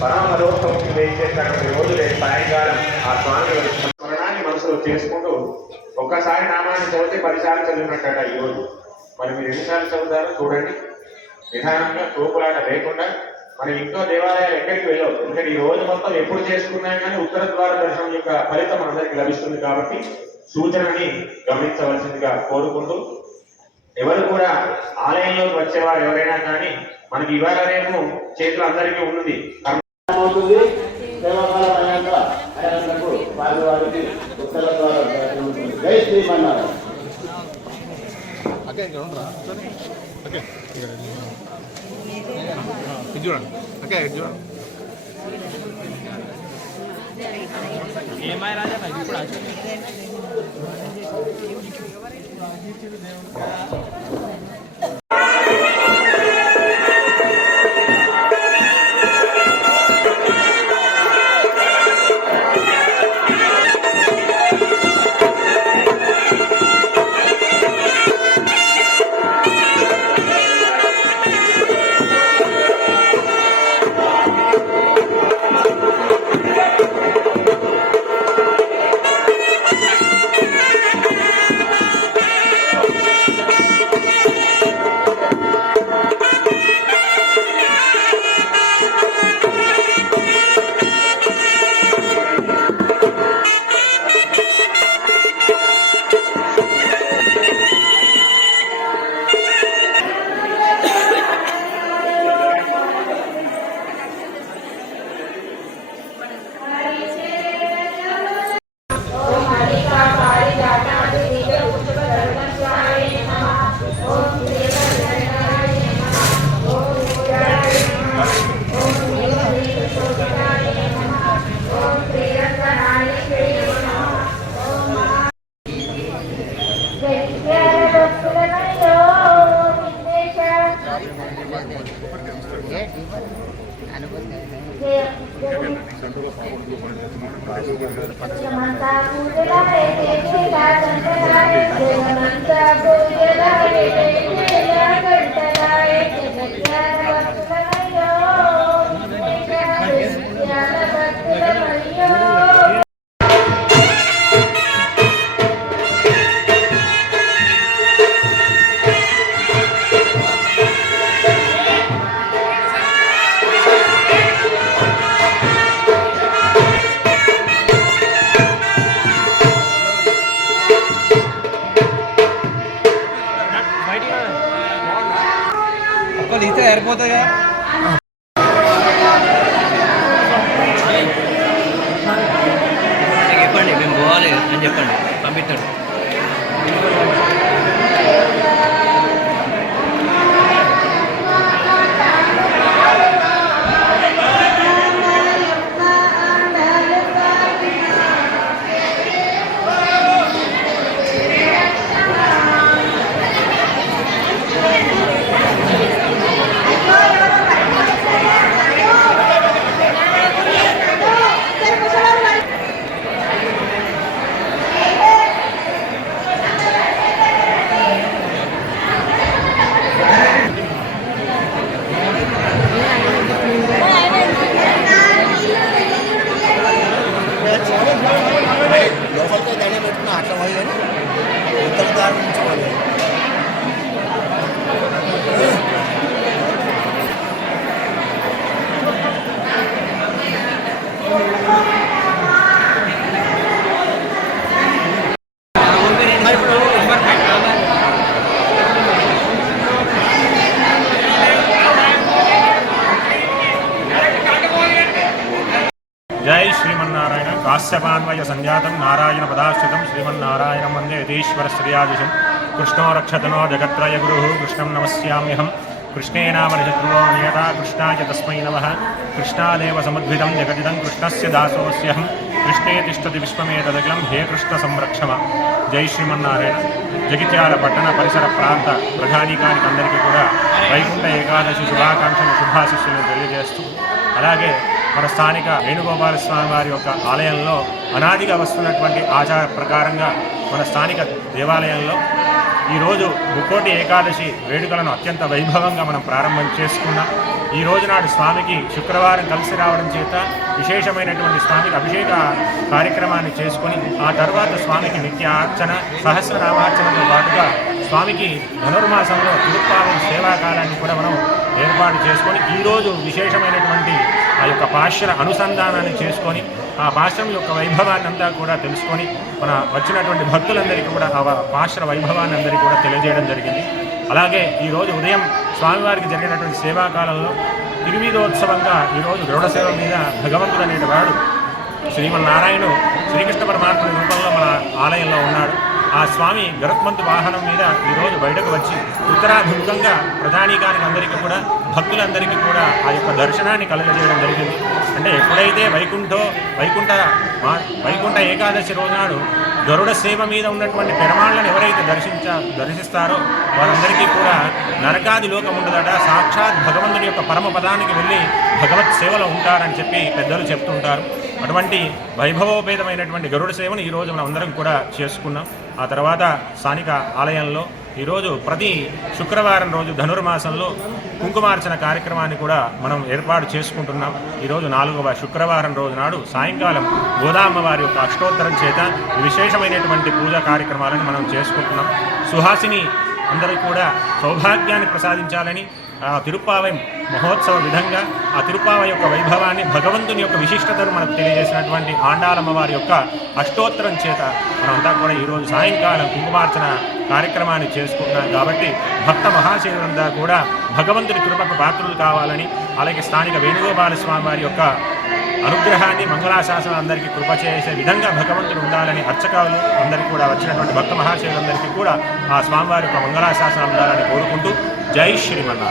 పరామలోకంకి వేసేటటువంటి రోజు రేపు సాయంకాలం ఆ స్వామి స్మరణాన్ని మనసులో చేసుకుంటూ ఒక్కసారి నామాన్ని చదివితే పదిసార్లు చదివినట్ట ఈ రోజు మరి మీరు ఎన్నిసార్లు చదువుతారో చూడండి. నిదానంగా తోపులాట లేకుండా మనం ఇంట్లో దేవాలయాలు ఎక్కడికి వెళ్ళవు. ఎందుకంటే ఈ రోజు మొత్తం ఎప్పుడు చేసుకున్నా కానీ ఉత్తర ద్వార దర్శనం యొక్క ఫలితం మనందరికీ లభిస్తుంది కాబట్టి సూచనని గమనించవలసిందిగా కోరుకుంటూ ఎవరు కూడా ఆలయంలోకి వచ్చేవారు ఎవరైనా కానీ మనకి ఇవాళ రేపు చేతులు అందరికీ ఉన్నది అవుతుంది. సేవాకాల పర్యంత ఆయనకు స్వామివారికి ఉత్తర ద్వార జై శ్రీమన్నారాయణ అకే ఇక్కడ ఉండరా? ఓకే ఇది చూడండి. ఓకే ఇది చూడండి. ఏమై రాజా మరి ఇప్పుడు అసలు జగమంతా పూజలాడే జగమంతా పూజలాడే చెప్పండి మేము పోవాలి అని చెప్పండి పంపిస్తాడు. ఉత్తర దారి నుంచి శ్రీమన్నారాయణ కాశ్యపాన్వయ సంజాతం నారాయణ పదాశ్రితం శ్రీమన్నారాయణం వందే యతీశ్వర శ్రియాదిశం. కృష్ణో రక్షతనో జగత్రయ గురు కృష్ణం నమస్యామ్యహం. కృష్ణే నామ నియత కృష్ణాయ తస్మై నమ. కృష్ణాదేవ సముద్భిదం జగదిదం కృష్ణస్య దాసోస్యహం. కృష్ణే తిష్టతి విశ్వమేతదఖిలం హే కృష్ణ సంరక్షమ. జై శ్రీమన్నారాయణ. జగిత్యాల పట్టణ పరిసర ప్రాంత ప్రధానికానికి అందరికీ కూడా వైకుంఠ ఏకాదశి శుభాకాంక్షలు శుభాశిస్సులను తెలియజేస్తూ అలాగే మన స్థానిక వేణుగోపాల స్వామి వారి యొక్క ఆలయంలో అనాదిగా వస్తున్నటువంటి ఆచార ప్రకారంగా మన స్థానిక దేవాలయంలో ఈరోజు ముక్కోటి ఏకాదశి వేడుకలను అత్యంత వైభవంగా మనం ప్రారంభం చేసుకున్నాం. ఈ రోజు నాడు స్వామికి శుక్రవారం కలిసి రావడం చేత విశేషమైనటువంటి స్వామికి అభిషేక కార్యక్రమాన్ని చేసుకుని ఆ తర్వాత స్వామికి నిత్యార్చన సహస్రనామార్చనతో పాటుగా స్వామికి ధనుర్మాసంలో తిరుప్పావం సేవాకాలాన్ని కూడా మనం ఏర్పాటు చేసుకొని ఈరోజు విశేషమైనటువంటి ఆ యొక్క పాశ్ర అనుసంధానాన్ని చేసుకొని ఆ పాశ్రం యొక్క వైభవాన్ని అంతా కూడా తెలుసుకొని మన వచ్చినటువంటి భక్తులందరికీ కూడా ఆ పాశ్ర వైభవాన్ని అందరికీ కూడా తెలియజేయడం జరిగింది. అలాగే ఈరోజు ఉదయం స్వామివారికి జరిగినటువంటి సేవాకాలంలో తిరువీధోత్సవంగా ఈరోజు గరుడ సేవ మీద భగవంతుడు అనేటివాడు శ్రీమన్నారాయణుడు శ్రీకృష్ణ పరమాత్మ రూపంలో మన ఆలయంలో ఉన్నాడు. ఆ స్వామి గరుత్మంతు వాహనం మీద ఈరోజు బయటకు వచ్చి ఉత్తరాభిముఖంగా ప్రధానికానికి అందరికీ కూడా భక్తులందరికీ కూడా ఆ యొక్క దర్శనాన్ని కలగజేయడం జరిగింది. అంటే ఎప్పుడైతే వైకుంఠో వైకుంఠ మా- వైకుంఠ ఏకాదశి రోజునాడు గరుడ సేవ మీద ఉన్నటువంటి పెరమాళ్ళను ఎవరైతే దర్శించ దర్శిస్తారో వారందరికీ కూడా నరకాది లోకం ఉండదట. సాక్షాత్ భగవంతుడి యొక్క పరమ పదానికి వెళ్ళి భగవత్ సేవలో ఉంటారని చెప్పి పెద్దలు చెప్తుంటారు. అటువంటి వైభవోపేతమైనటువంటి గరుడ సేవను ఈరోజు మనం అందరం కూడా చేసుకున్నాం. ఆ తర్వాత స్థానిక ఆలయంలో ఈరోజు ప్రతి శుక్రవారం రోజు ధనుర్మాసంలో కుంకుమార్చన కార్యక్రమాన్ని కూడా మనం ఏర్పాటు చేసుకుంటున్నాం. ఈరోజు నాలుగవ శుక్రవారం రోజు నాడు సాయంకాలం గోదామ్మవారి యొక్క అష్టోత్తరం చేత విశేషమైనటువంటి పూజా కార్యక్రమాలను మనం చేసుకుంటున్నాం. సుహాసిని అందరూ కూడా సౌభాగ్యాన్ని ప్రసాదించాలని ఆ తిరుప్పావై మహోత్సవ విధంగా ఆ తిరుప్పావ యొక్క వైభవాన్ని భగవంతుని యొక్క విశిష్టతను మనకు తెలియజేసినటువంటి ఆండాలమ్మ వారి యొక్క అష్టోత్తరం చేత మనమంతా కూడా ఈరోజు సాయంకాలం కుంకుమార్చన కార్యక్రమాన్ని చేసుకుంటున్నాం. కాబట్టి భక్త మహాశైలంతా కూడా భగవంతుని కృపకు పాత్రులు కావాలని అలాగే స్థానిక వేణుగోపాల స్వామి వారి యొక్క అనుగ్రహాన్ని మంగళాశాసనం అందరికీ కృప చేసే విధంగా భగవంతుడు ఉండాలని అర్చకాలు అందరికీ కూడా వచ్చినటువంటి భక్త మహాశైలందరికీ కూడా ఆ స్వామివారి యొక్క మంగళాశాసనం ఉండాలని కోరుకుంటూ జై శ్రీమన్నారాయణ.